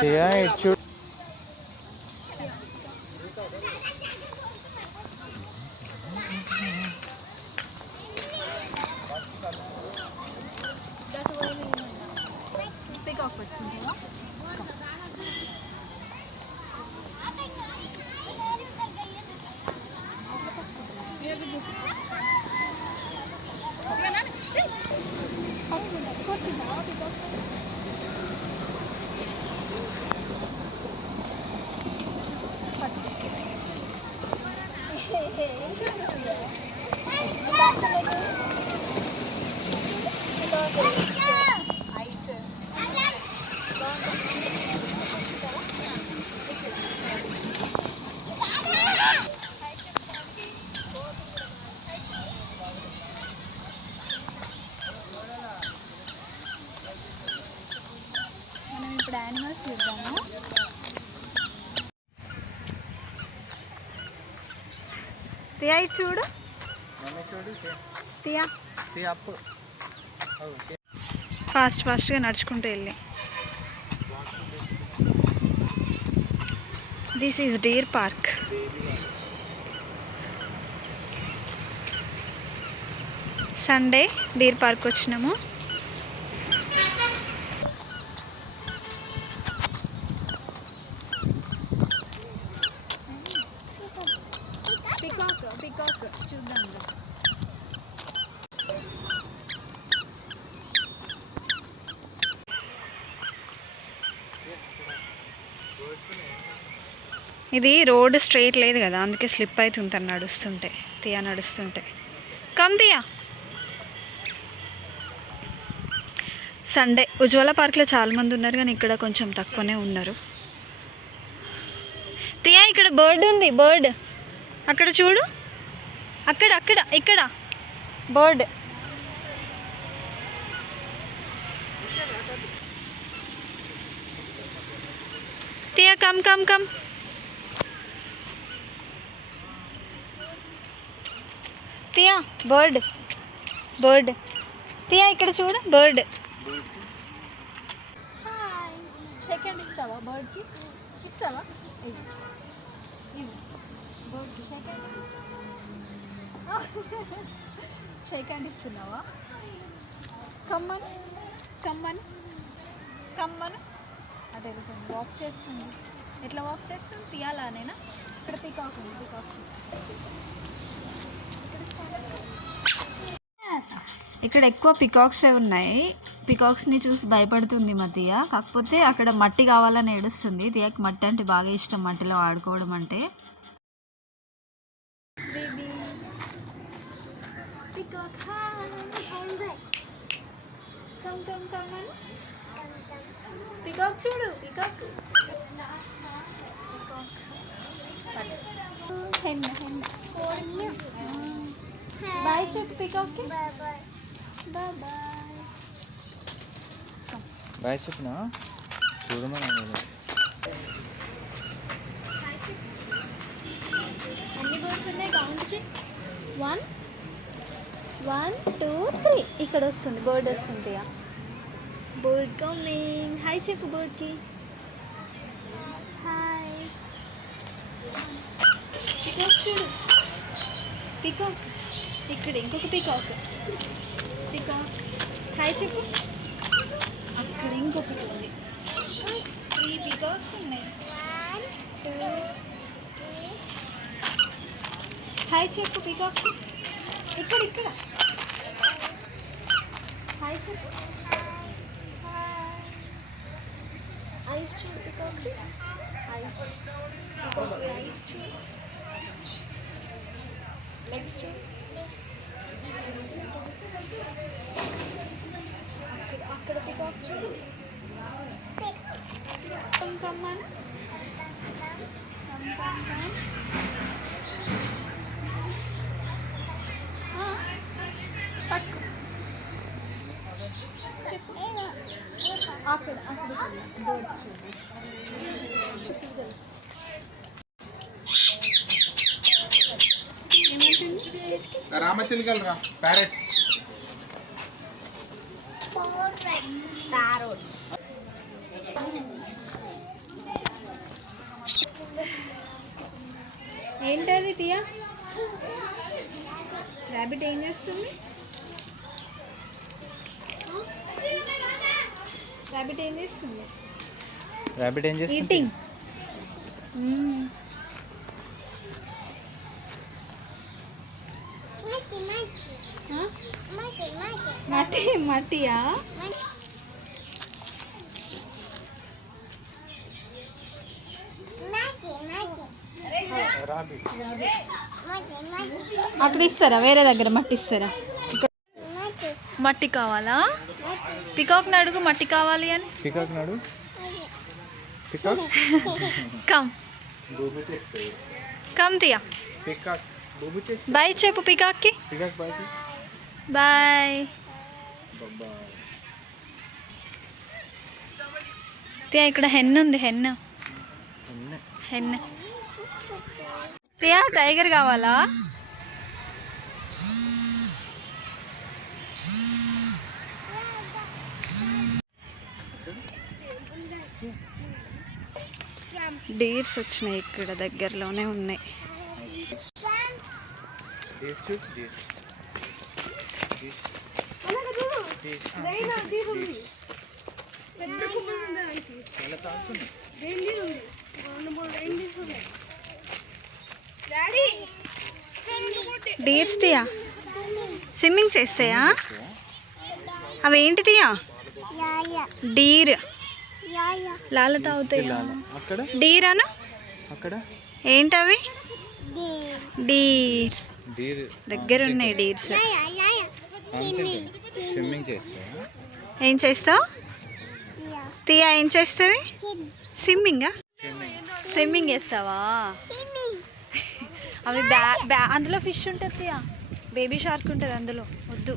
ఇక ఇటు చూడు Thank you. తియా చూడు. తియా. ఫాస్ట్ ఫాస్ట్గా నడుచుకుంటూ వెళ్ళి. This is deer park Sunday deer park వచ్చినాము పికాక్ పికాక్ చూద్దాం ఇది రోడ్డు స్ట్రైట్ లేదు కదా అందుకే స్లిప్ అవుతుంది తను నడుస్తుంటే తియా నడుస్తుంటే. కమ్ తీయా సండే ఉజ్వల పార్క్లో చాలా మంది ఉన్నారు కానీ ఇక్కడ కొంచెం తక్కువనే ఉన్నారు. తియా ఇక్కడ బర్డ్ ఉంది బర్డ్. అక్కడ చూడు. అక్కడ అక్కడ ఇక్కడ. Bird. Tiya come come come. Tiya bird. Bird. Tiya ఇక్కడ చూడు బర్డ్. సెకండ్ ఇస్తావా? బర్డ్కి ఇస్తావా? బర్డ్కి సెకండ్ సెకండ్ ఇస్తున్నావా? కమ్మను కమ్మను కమ్మను. అదే వాక్ చేస్తుంది. ఎట్లా వాక్ చేస్తుంది? తీయాలానేనా ఇక్కడ పీకాక్ ఉంది పీకాక్ ఇక్కడ ఎక్కువ పికాక్సే ఉన్నాయి. పికాక్స్ని చూసి భయపడుతుంది మా తీయ కాకపోతే అక్కడ మట్టి కావాలని ఏడుస్తుంది. తీయకి మట్టి అంటే బాగా ఇష్టం మట్టిలో ఆడుకోవడం అంటే. పికాక్ చూడు పికాక్ బాయ్ చెప్పు పికాక్కి బాయ్ బాయ్ బాయ్ చెప్పినా చూడమని ఎన్ని బర్డ్స్ ఉన్నాయి. కౌంట్ చేయి వన్ వన్ టూ త్రీ ఇక్కడ వస్తుంది. బర్డ్ వస్తుంది బర్డ్ కమింగ్ హాయ్ చెప్పు బర్డ్కి హాయ్ పికాక్ చూడు. పికాక్ ఇక్కడ ఇంకొక పికాక్ పికాక్ హాయ్ చెప్పు. అక్కడ ఇంకొకటి ఉంది త్రీ పికాక్స్ ఉన్నాయి. టూ హాయ్ చెప్పు పికాక్స్ ఇక్కడ ఇక్కడ. హాయ్ చెప్పు. ఐస్ చూడు పికాక్ ఐస్ పికాక్ ఐస్ చూడు లెగ్స్ చూడు అక్కడ అక్కడ పికాక్ చూడు కమ్ కమ్మను కమ్ కమ్ కమ్ ఆ, పట్టుకో చెప్పు అక్కడ అక్కడ బర్డ్స్ ఏమంటుంది రామచిలుకలు రా ప్యారెట్స్ ఏంటది తీయా ర్యాబిట్ ఏం చేస్తుంది? ర్యాబిట్ ఏం చేస్తుంది? ర్యాబిట్ ఏం చేస్తుంది? ఈటింగ్ మట్టి మట్టియా? అక్కడ ఇస్తారా? వేరే దగ్గర మట్టి ఇస్తారా? మట్టి కావాలా? పికాక్ అడుగు మట్టి కావాలి అని. పికాక్ నాడు peacock? Come. Come Tiya. Peacock. బూబు చేస్తుంది బాయ్ చెప్పు పికాక్కి. పికాక్ బాయ్ ఇక్కడ హెన్ ఉంది హెన్. హెన్. తియా టైగర్ కావాలా? డీర్స్ వచ్చినాయి ఇక్కడ దగ్గరలోనే ఉన్నాయి. డీర్స్ తియా స్విమ్మింగ్ చేస్తాయా? అవి ఏంటి తియా? డీర్. లాల తాగుతాయా? డీర్ అను ఏంటవి? డీర్. డీర్. దగ్గర ఉన్నాయి డీర్స్ ఏం చేస్తావు? తియా ఏం చేస్తుంది? స్విమ్మింగా స్విమ్మింగ్ చేస్తావా? అవి బ్యా బ్యా అందులో ఫిష్ ఉంటుంది తియా బేబీ షార్క్ ఉంటుంది అందులో. వద్దు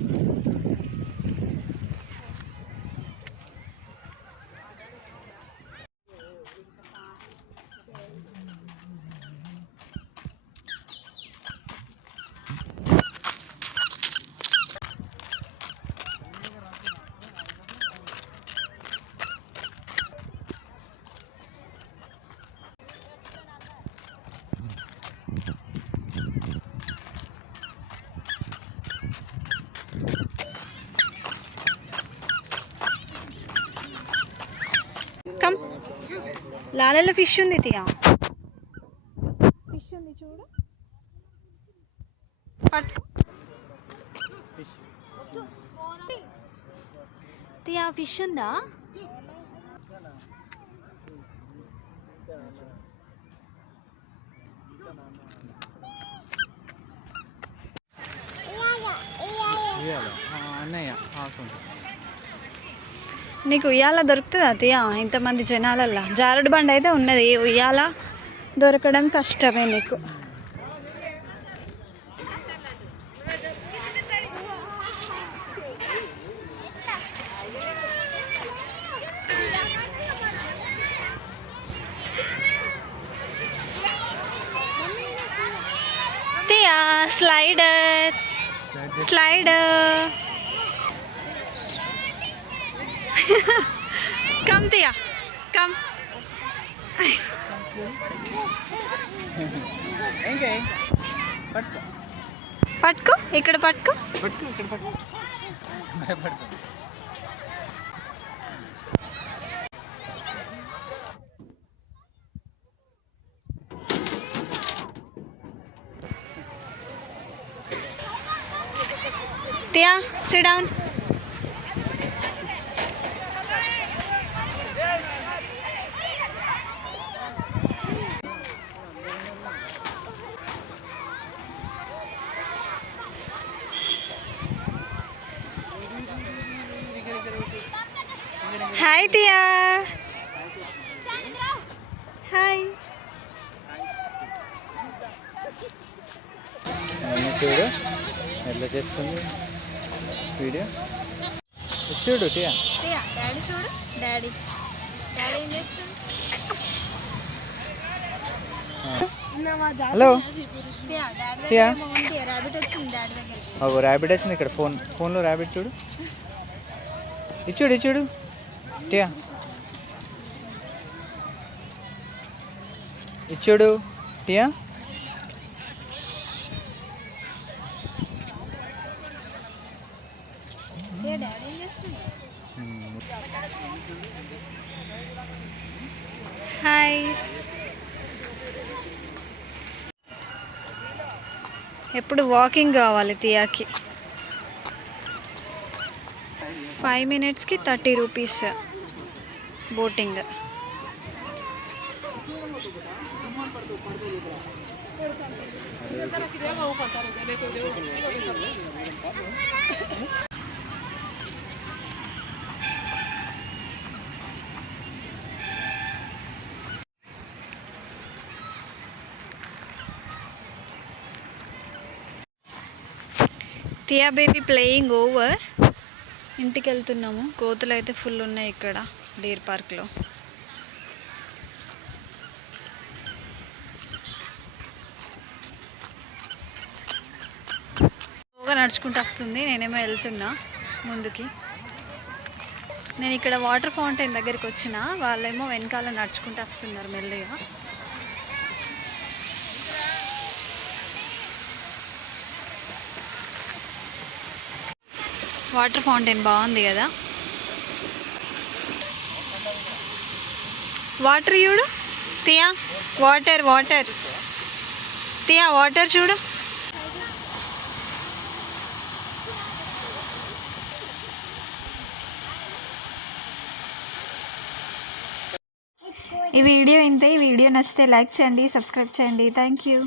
కమ్ లాలలో ఫిష్ ఉంది తియా. ఫిష్ ఉంది చూడు. తియా ఫిష్ ఉందా? అన్నయ్య నీకు ఉయ్యాల దొరుకుతుందా తియా ఇంతమంది జనాలల్లా. జారుడు బండి అయితే ఉన్నది. ఉయ్యాల దొరకడం కష్టమే నీకు. Slider. Slider. Come Tiya come ఇంకే పట్టుకో పట్టుకో ఇక్కడ పట్టుకో. పట్టుకో ఇక్కడ పట్టుకో. భయపడుతుంది Tiya sit down hi Tiya hi చూడు. ఎట్లా చేస్తుంది? వీడియో? చూడు టియా డాడీ చూడు. డాడీ. డాడీ ఏం చేస్తుంది? హలో. ర్యాబిట్ వచ్చింది ఇక్కడ. ఫోన్ ఫోన్లో ర్యాబిట్ చూడు. ఇచ్చుడు ఇచ్చుడు. టియా ఇచ్చాడు టియా హాయ్ ఎప్పుడు వాకింగ్ కావాలి తియాకి? ఫైవ్ మినిట్స్కి thirty rupees boating. Tiya baby playing over. ఇంటికి వెళ్తున్నాము కోతులు అయితే ఫుల్ ఉన్నాయి ఇక్కడ. డీర్ పార్క్లో. బాగా నడుచుకుంటూ వస్తుంది. నేనేమో వెళ్తున్నా ముందుకి. నేను ఇక్కడ వాటర్ ఫౌంటైన్ దగ్గరికి వచ్చిన వాళ్ళేమో వెనకాల నడుచుకుంటూ వస్తున్నారు మెల్లిగా. వాటర్ ఫౌంటైన్ బాగుంది కదా? వాటర్ చూడు. Tiya water water. Tiya water చూడు. ఈ వీడియో ఇంతే. ఈ వీడియో నచ్చితే లైక్ చేయండి సబ్స్క్రైబ్ చేయండి. Thank you.